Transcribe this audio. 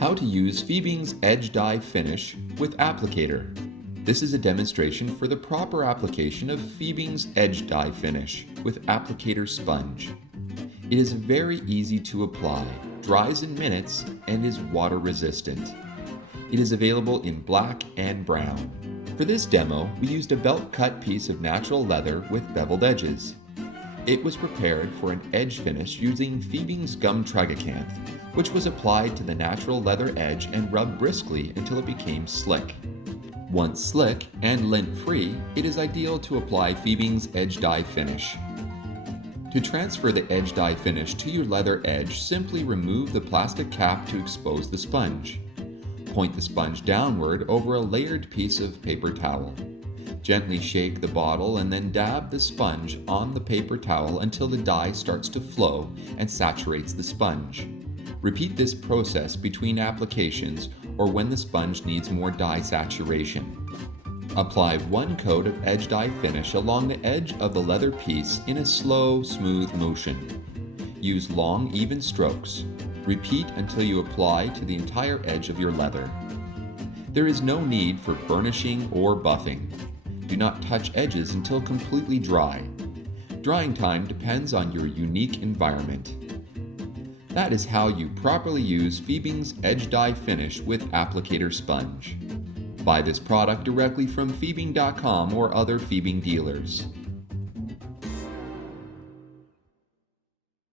How to use Fiebing's Edge Dye Finish with Applicator. This is a demonstration for the proper application of Fiebing's Edge Dye Finish with Applicator sponge. It is very easy to apply, dries in minutes, and is water resistant. It is available in black and brown. For this demo, we used a belt-cut piece of natural leather with beveled edges. It was prepared for an edge finish using Fiebing's gum tragacanth, which was applied to the natural leather edge and rubbed briskly until it became slick. Once slick and lint-free, it is ideal to apply Fiebing's Edge Dye Finish. To transfer the Edge Dye Finish to your leather edge, simply remove the plastic cap to expose the sponge. Point the sponge downward over a layered piece of paper towel. Gently shake the bottle and then dab the sponge on the paper towel until the dye starts to flow and saturates the sponge. Repeat this process between applications or when the sponge needs more dye saturation. Apply one coat of Edge Dye Finish along the edge of the leather piece in a slow, smooth motion. Use long, even strokes. Repeat until you apply to the entire edge of your leather. There is no need for burnishing or buffing. Do not touch edges until completely dry. Drying time depends on your unique environment. That is how you properly use Fiebing's Edge Dye Finish with Applicator sponge. Buy this product directly from Fiebing.com or other Fiebing dealers.